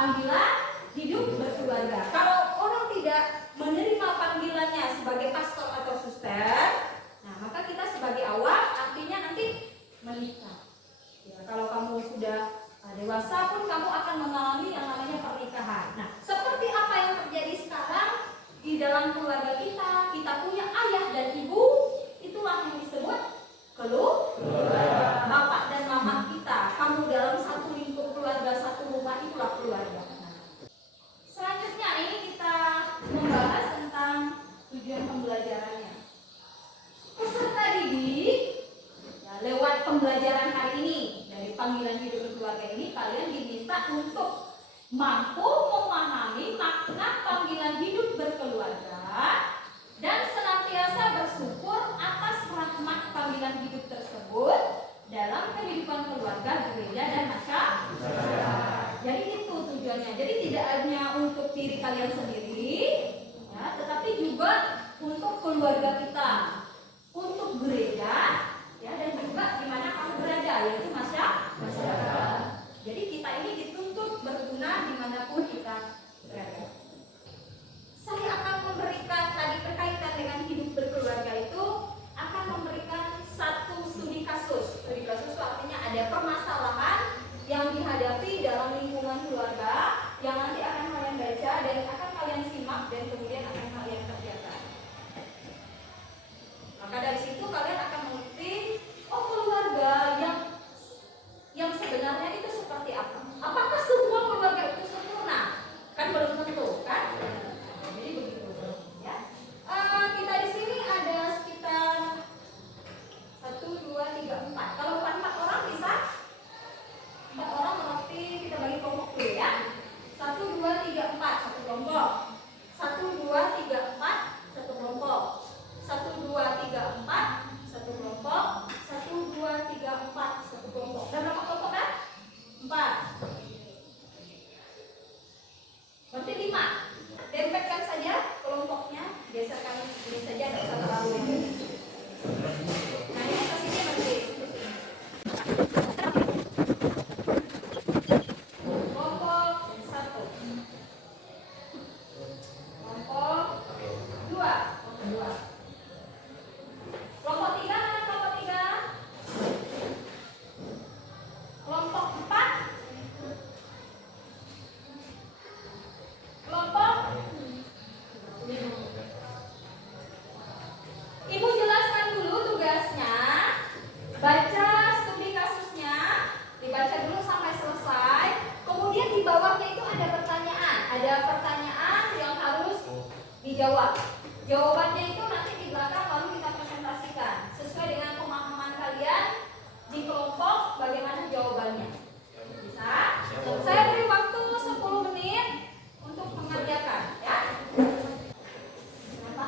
panggilan hidup berkeluarga. Kalau orang tidak menerima panggilannya sebagai pastor atau suster, nah maka kita sebagai awam artinya nanti menikah. Ya, kalau kamu sudah dewasa pun kamu akan mengalami yang namanya pernikahan. Nah, seperti apa yang terjadi sekarang di dalam keluarga kita, kita punya ayah dan ibu, itulah yang disebut keluarga. Bapak dan mama kita, kamu dalam satu lingkup keluarga, satu rumah, itulah keluarga. Nah, selanjutnya ini kita membahas tentang tujuan pembelajarannya. Peserta didik ya, lewat pembelajaran hari ini dari panggilan hidup berkeluarga ini, kalian diminta untuk mampu memahami makna panggilan hidup berkeluarga dan senantiasa bersyukur atas rahmat panggilan hidup tersebut dalam kehidupan keluarga, gereja, dan masyarakat. Jadi itu tujuannya. Jadi tidak hanya untuk diri kalian sendiri, ya, tetapi juga untuk keluarga kita, untuk gereja, ya, dan juga di mana kamu berada, yaitu masyarakat. Jadi kita ini dituntut berguna dimanapun kita berada. Saya akan memberikan tadi berkaitan dengan hidup berkeluarga itu akan memberikan satu studi kasus. Studi kasus itu artinya ada permasalahan yang dihadapi dalam lingkungan keluarga yang nanti akan kalian baca dan akan kalian simak dan kemudian akan kalian kerjakan. Maka dari situ kalian akan mengerti, oh keluarga yang sebenarnya itu seperti apa? Apakah semua keluarga itu sempurna? Kan belum tentu, kan? Jadi begitu, ya. Kita di sini ada sekitar 1, 2, 3, 4. Kalau 4 orang bisa? 4 orang berarti kita bagi kelompok dulu ya. 1, 2, 3, 4 satu kelompok. 1, 2, 3, 4 satu kelompok. 1, 2, 3, 4 satu kelompok. 1, 2, 3, 4 satu kelompok. Dan berapa kelompok kan? 4. Berarti 5. Dempetkan saja kelompoknya. Geserkan ini saja, tidak usah terlalu ini. Nah ini posisinya berarti kelompok 1, kelompok 2, kelompok 3 mana kelompok 3? Kelompok 4, kelompok Ibu jelaskan dulu tugasnya, baca studi kasusnya, dibaca dulu sampai selesai. Kemudian di bawahnya itu ada pertanyaan yang harus dijawab. Jawabannya itu nanti di belakang lalu kita presentasikan sesuai dengan pemahaman kalian di kelompok bagaimana jawabannya. Bisa? Saya beri waktu 10 menit untuk mengerjakan, ya. Kenapa?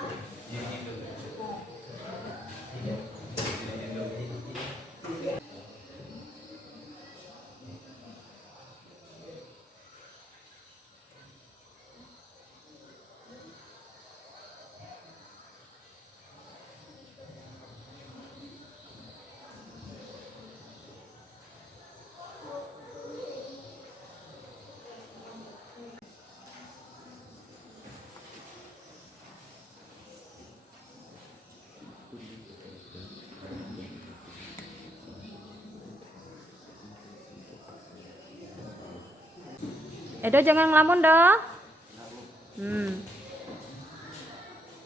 Edo jangan ngelamun dong.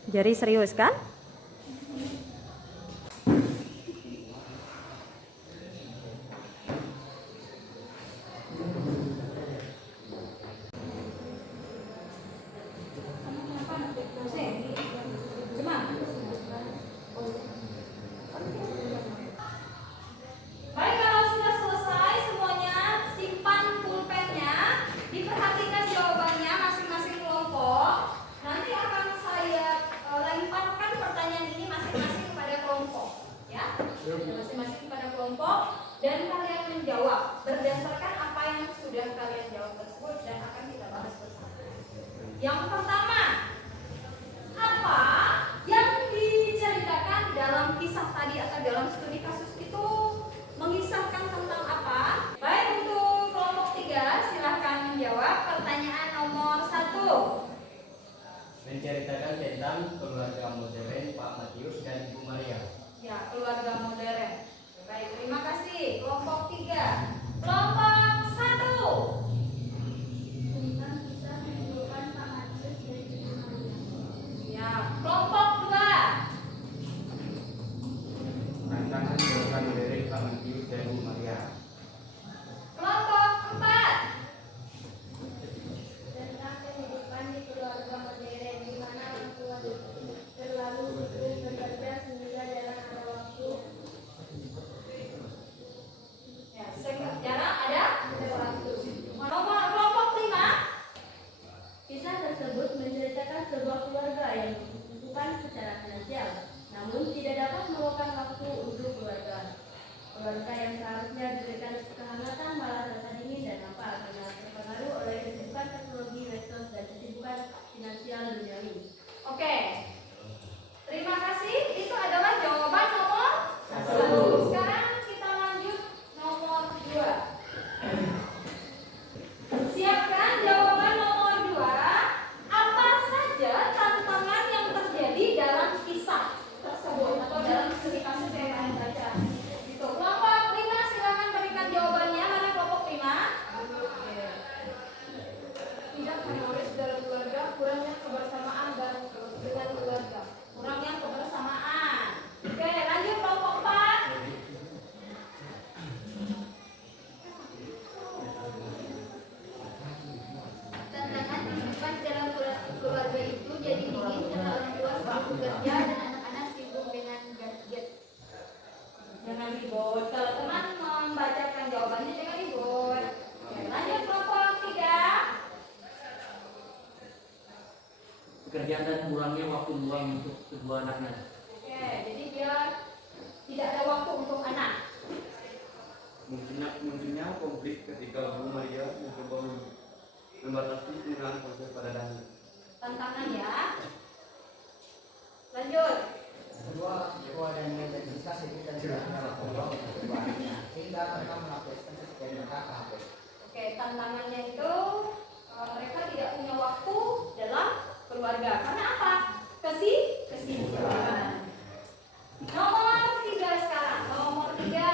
Jadi serius kan? Baik, kalau sudah selesai semuanya, simpan pulpennya, diperhatikan jawabannya masing-masing kelompok. Nanti akan saya lemparkan pertanyaan ini masing-masing kepada kelompok, ya, masing-masing kepada kelompok, dan kalian menjawab berdasarkan apa yang sudah kalian jawab tersebut dan akan kita bahas bersama. Yang pertama, apa yang diceritakan dalam kisah tadi atau dalam studi kasus itu mengisahkan tentang apa? Baik, untuk kelompok 3 silahkan menjawab. pertanyaan nomor 1. Menceritakan tentang keluarga modern Pak Matius dan Ibu Maria. Ya, keluarga modern. Baik, terima kasih. Kelompok 3. Kelompok 1. Tentang kisah kehidupan Pak Matius dan Ibu Maria. Ya, kelompok 2. Tantangan keluarga modern Pak Matius dan Ibu Maria. Kelompok 4. Tentang kehidupan di keluarga modern di mana orang tua terlalu sibuk bekerja sehingga jarang ada waktu. Ya, jarang ada waktu. nomor kelompok 5. Kisah tersebut menceritakan sebuah keluarga yang dibutuhkan secara finansial, namun tidak dapat meluangkan waktu untuk keluarga. Keluarga yang seharusnya diberikan kehangatan malah terasa dingin dan hampa karena terpengaruh oleh kesibukan teknologi medsos dan kesibukan finansial duniawi. Oke. Terima kasih. Itu adalah jawaban nomor 1. Sekarang kita lanjut nomor 2. Siapkan jawaban nomor 2. Apa saja tantangan yang terjadi dalam kisah tersebut atau dalam cerita kasus yang kalian baca? Gitu. Kelompok 5 silakan berikan jawabannya. Mana kelompok 5? Tidak harmonis dalam keluarga, kurangnya kebersamaan dengan keluarga. Kurangnya kebersamaan. Oke, lanjut kelompok 4. Tantangan kehidupan dalam keluarga itu jadi dingin karena orang tua sibuk bekerja dan anak-anak sibuk dengan gadget. Jangan ribut. Kalau teman membacakan jawabannya jangan ribut. Oke, lanjut kelompok 3. Pekerjaan dan kurangnya waktu luang untuk kedua anaknya. Oke, jadi dia tidak ada waktu untuk anak. Munculnya konflik ketika Bu Maria mencoba membatasi penggunaan ponsel pada dana. Tantangan ya. Lanjut. Kedua dan diskusi kita tidak peluang untuk keduanya sehingga mereka melakukan sistem mereka ke HP. Oke, tantangannya itu mereka tidak punya waktu dalam keluarga. Karena apa? Kesibukan. Nomor 3 sekarang. Nomor 3.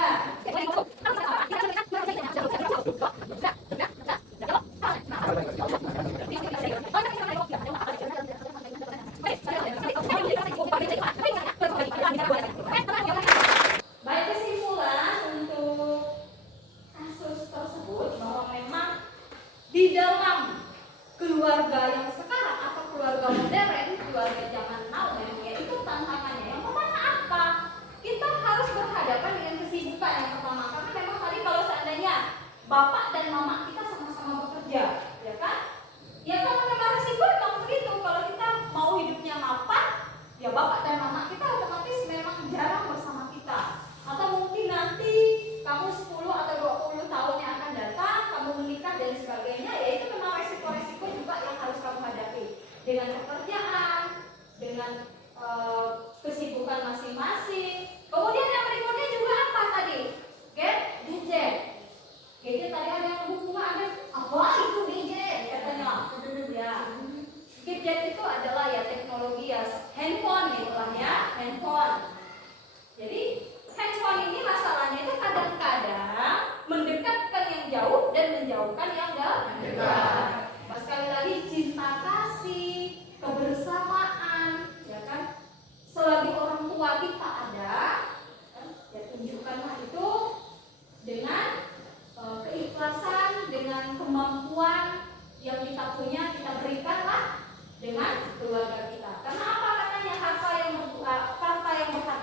Baik, kesimpulan untuk kasus tersebut bahwa memang di dalam keluarga yang sekarang atau keluarga modern, keluarga zaman now yaitu tantangannya yang pertama apa? Kita harus berhadapan dengan kesibukan yang pertama, karena memang tadi kalau seandainya bapak dan mama kita sama-sama bekerja, ya kan? Ya kalau memang resiko memang begitu. Kalau kita mau hidupnya mapan, ya bapak dan mama kita otomatis memang jarang bersama kita. Atau mungkin nanti kamu 10 atau 20 tahun yang akan datang, kamu menikah dan sebagainya, ya itu memang resiko-resiko juga yang harus kamu hadapi. Dengan pekerjaan, dengan kesibukan masing-masing. Kemudian yang berikutnya juga apa tadi? Gadget. Gadget tadi ada yang bunga, ada apa itu gadget katanya. Ya. Gadget itu adalah ya teknologi ya handphone gitu lah ya, handphone. Jadi handphone ini masalahnya itu kadang-kadang mendekatkan yang jauh dan menjauhkan yang dekat. Sekali lagi cinta kasih, kebersamaan, ya kan? Selagi orang tua kita ada, ya tunjukkanlah itu dengan keikhlasan, dengan kemampuan yang kita punya, kita berikanlah dengan keluarga kita. Karena apa katanya harta yang berharga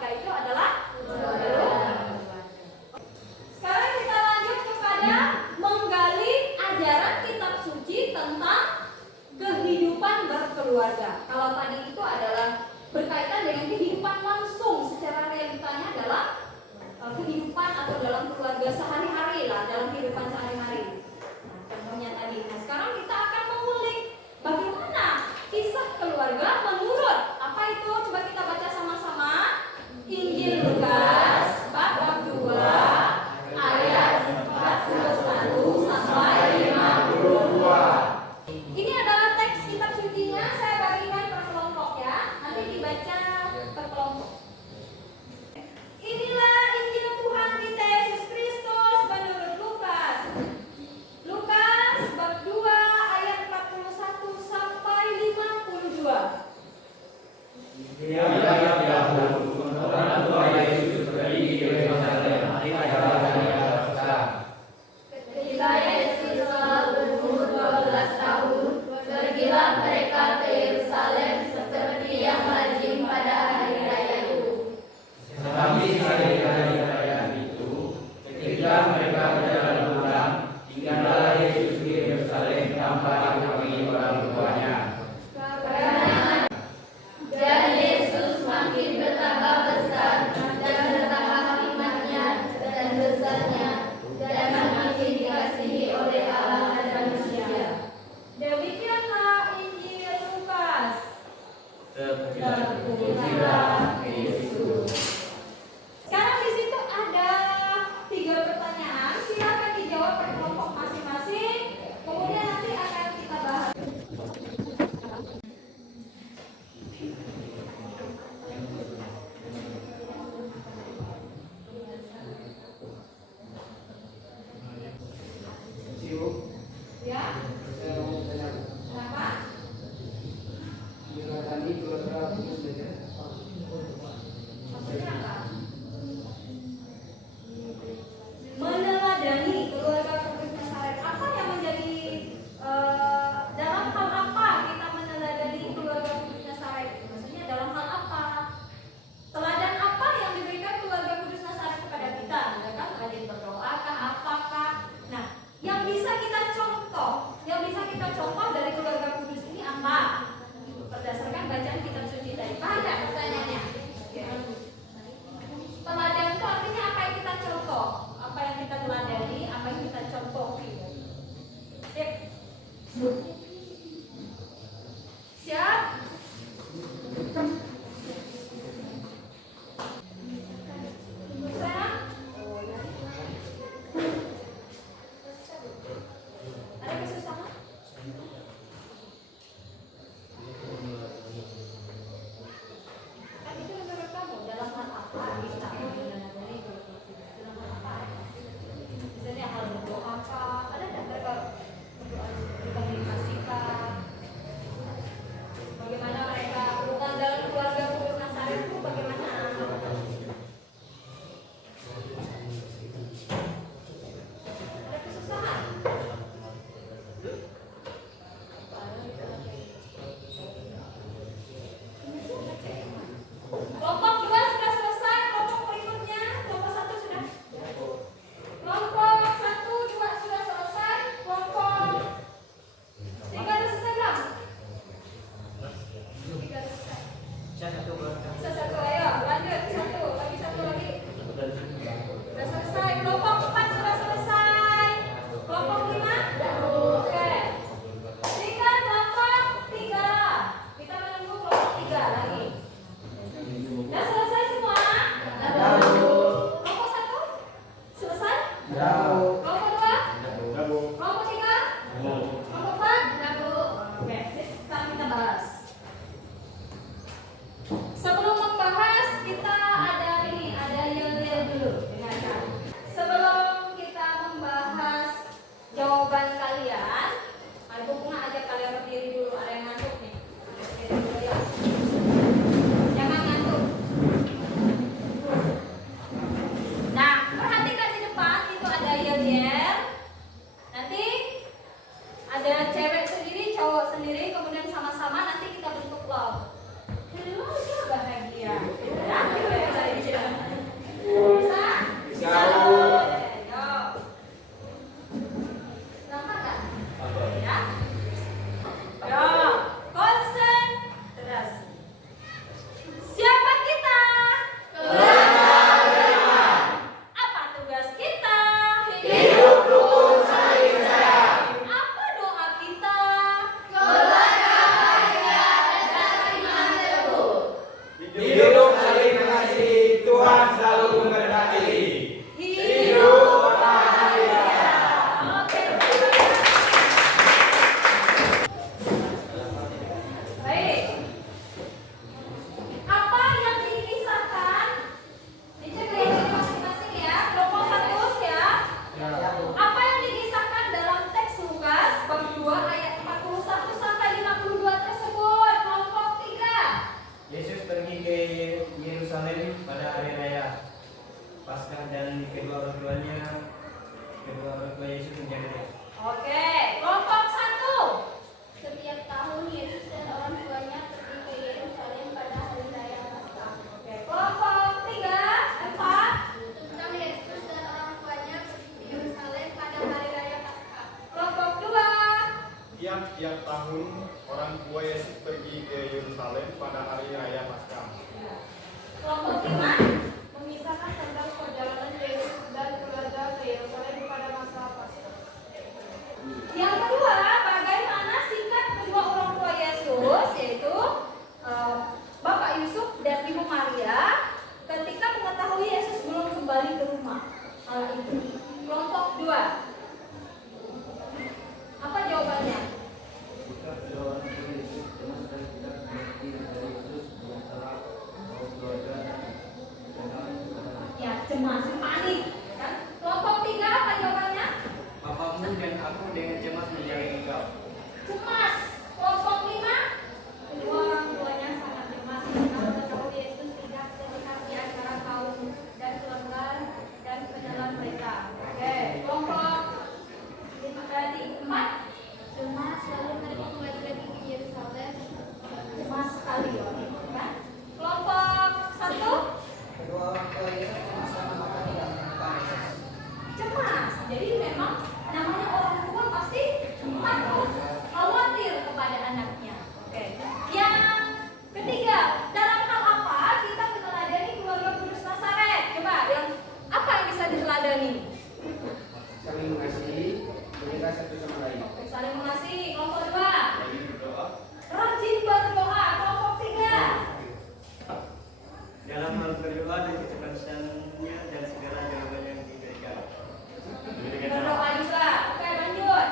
setiap tahun orang tua Yesus pergi ke Yerusalem pada hari raya Paskah. Kelompok 5. Mengisahkan tentang perjalanan Yesus dan keluarga ke Yerusalem pada masa Paskah. Yang kedua, bagaimana sikap kedua orang tua Yesus, yaitu Bapak Yusuf dan Ibu Maria, ketika mengetahui Yesus belum kembali ke rumah. Hal itu. Kelompok 2. Apa jawabannya? Jika kedua orang tua Yesus cemas dan tidak mengerti dari Yesus belum telah membawa keluarga dan Ya, cemas, panik. Kan? Kelompok 3, apa jawabannya? Bapamu dan aku dengan cemas mencari engkau. Cemas. Kelompok 5, kedua orang tuanya sangat cemas karena mengetahui Yesus tidak terlihat di antara kaum dan keluarga dan penjalan mereka. Oke, kelompok 4. Cemas lalu mereka kembali lagi ke Yerusalem. Cemas sekali kan? Kelompok 1, Kedua orang tua Yesus cemas karena mereka tidak menemukan Yesus. cemas. Jadi memang namanya orang tua pasti takut, khawatir kepada anaknya. Oke. Yang ketiga, dalam hal apa kita meneladani keluarga Kudus Nazaret? Coba, yang apa yang bisa diteladani? Saling mengasihi, berikan satu sama lain. Oke, saling mengasihi. Kelompok 2, Lagi berdoa. rajin berdoa. Kelompok 3, Dalam hal berdoa dan kecerdasannya dan segala jawaban yang diberikan. berdoa juga. Oke, lanjut.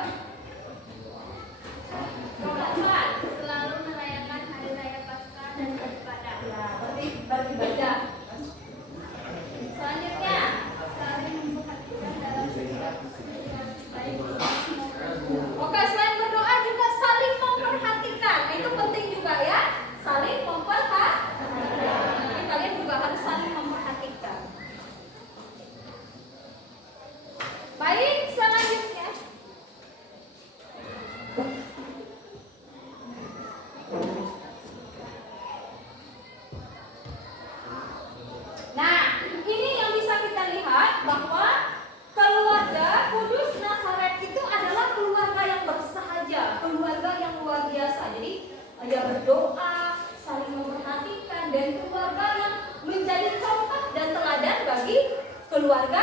Kelompok 4, Selalu merayakan hari raya Paskah dan beribadah. ya, beribadah. Selanjutnya, Saling memperhatikan dalam setiap baik. oke, selain berdoa juga saling memperhatikan. Nah, itu penting juga ya. Saling memperhatikan. Jadi kalian juga harus saling memperhatikan. Baik, selanjutnya. Nah, ini yang bisa kita lihat bahwa keluarga Kudus Nazaret itu adalah keluarga yang bersahaja, keluarga yang luar biasa. Jadi dia berdoa, saling memperhatikan, dan keluarga yang menjadi contoh dan teladan bagi keluarga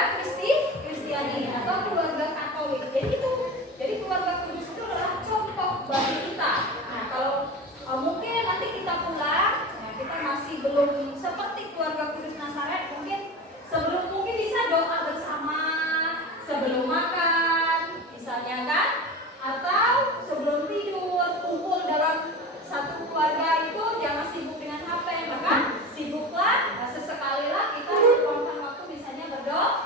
Kristiani atau keluarga Katolik. Jadi itu, jadi keluarga Kudus itu adalah contoh bagi kita. Nah, kalau mungkin nanti kita pulang, nah, kita masih belum seperti keluarga Kudus Nazaret, mungkin bisa doa bersama sebelum makan, misalnya kan, atau sebelum tidur, kumpul dalam satu keluarga itu jangan sibuk dengan HP, maka sibuklah, nah, sesekalilah kita meluangkan waktu misalnya berdoa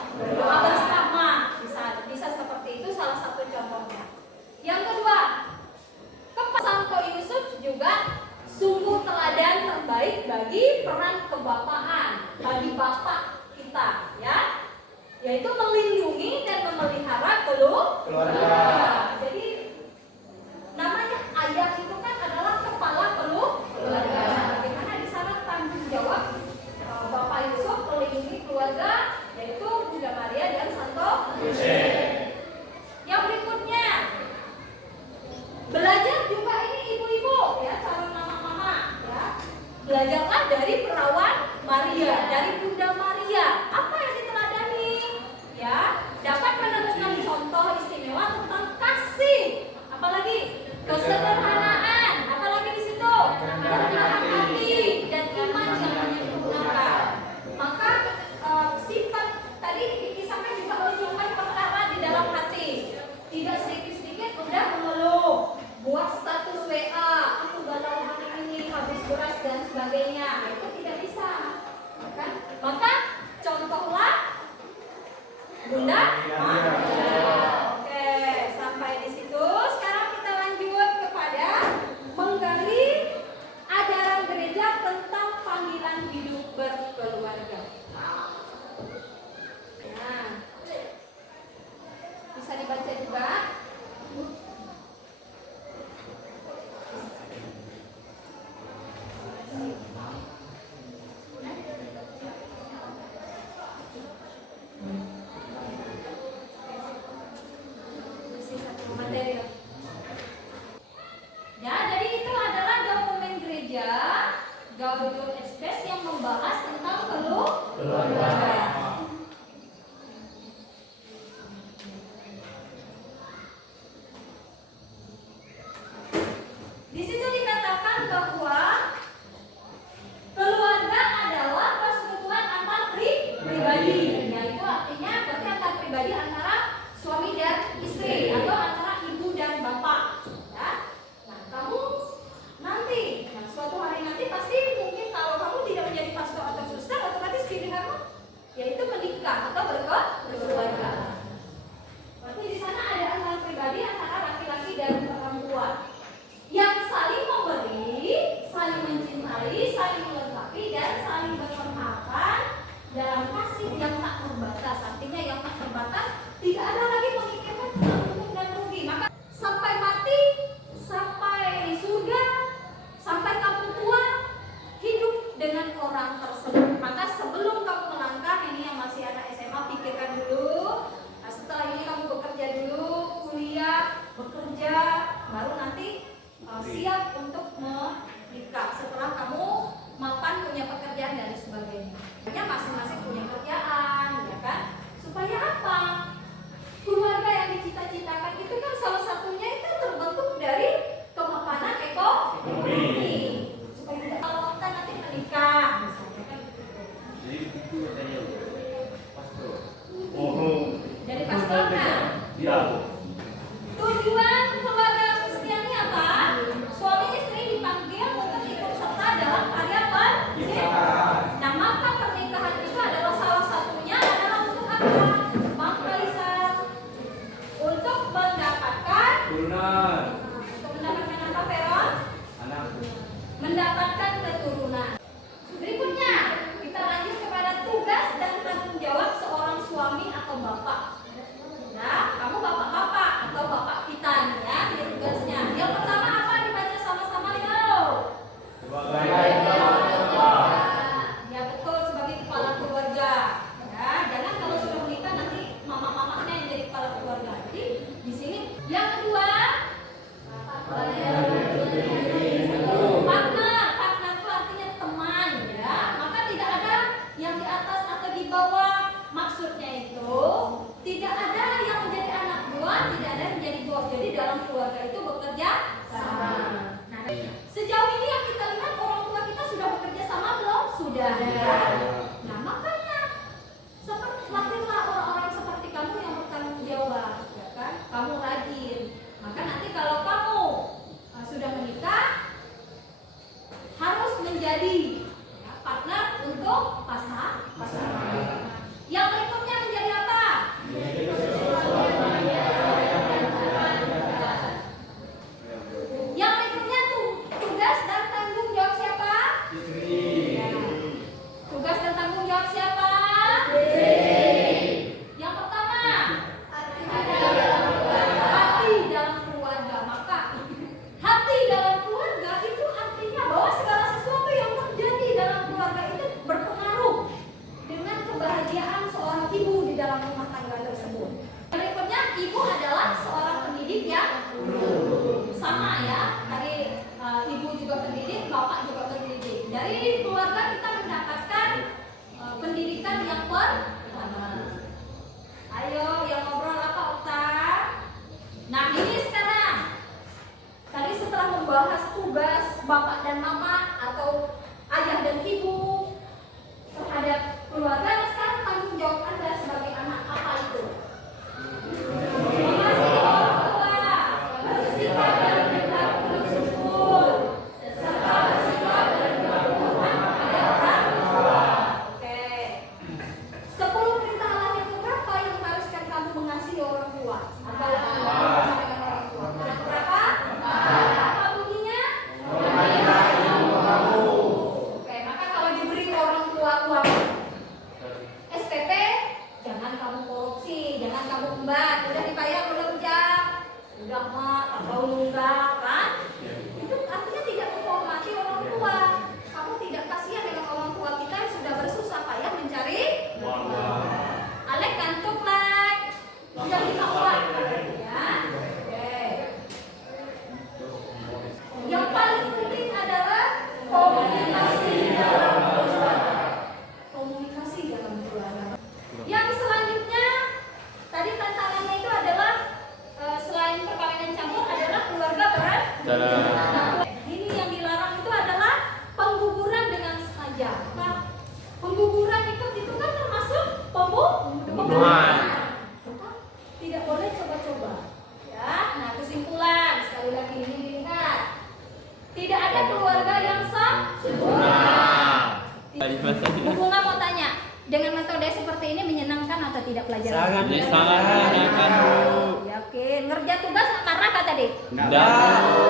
bersama, bisa seperti itu salah satu contohnya. Yang kedua, Santo Yusuf juga sungguh teladan terbaik bagi peran kebapaan, bagi bapak kita, ya, yaitu melindungi dan memelihara keluarga. Jadi namanya ayah itu kan adalah kepala keluarga. Bagaimana di sana tanggung jawab Bapak Yusuf melindungi keluarga, yaitu Bunda Maria dan Santo Yosef. Yang berikutnya, belajar juga ini ibu-ibu ya, calon mama-mama ya. Belajarlah dari perawan Maria, dari Bunda Maria. Apa yang diteladani? Ya, dapat menemukan contoh istimewa tentang kasih. Apalagi kesederhanaan. Apalagi di situ kerendahan hati dan iman yang menyempurnakan. Maka sifat tadi dikisahkan juga menunjukkan perkara di dalam hati. Tidak sedikit-sedikit udah mengeluh, buat status WA, aku galau hari ini, habis beras dan sebagainya. Nah, itu tidak bisa, kan? Maka contohlah Bunda Maria. Oke, sampai di situ. Sekarang kita lanjut kepada menggali ajaran gereja tentang panggilan hidup berkeluarga. Nah, bisa dibaca juga. membahas tugas bapak dan mama atau ayah dan ibu terhadap keluarga. Sekarang tanggung jawab Anda sebagai anak apa itu? Mengasihi orang tua, bersikap dan berlaku bersyukur, serta bersikap dan berhormat pada orang tua. Oke. 10 perintah Allah itu berapa yang mengharuskan kamu mengasihi orang tua atau dengan orang tua? Yang berapa? Apa bunyinya? Oke, maka kalau diberi orang tua uang SPP, jangan kamu korupsi, jangan kamu embat. Udah dibayar belum jam? Udah mak, atau nunggak kan? Itu artinya tidak menghormati orang tua. Kamu tidak kasihan dengan orang tua kita yang sudah bersusah payah mencari. Alek kantuk lek. Udah kita uang ya. Oke. Yang paling penting adalah komunikasi dalam keluarga. Komunikasi dalam keluarga. Yang selanjutnya tadi tantangannya itu adalah selain perkawinan campur adalah keluarga berat. Ini yang dilarang itu adalah pengguguran dengan sengaja. Nah, pengguguran itu kan termasuk pembunuhan. Tidak boleh coba-coba. Ya, nah kesimpulan sekali lagi ini diingat. Tidak ada keluarga yang sempurna. Bu Bunga mau tanya, dengan metode seperti ini menyenangkan atau tidak pelajaran? Sangat menyenangkan, Bu. Ya, oke, ngerja tugas marah kah tadi? Enggak, Bu.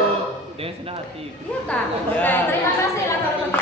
Dengan senang hati. Iya kak. Oke, terima kasih lah kalau begitu.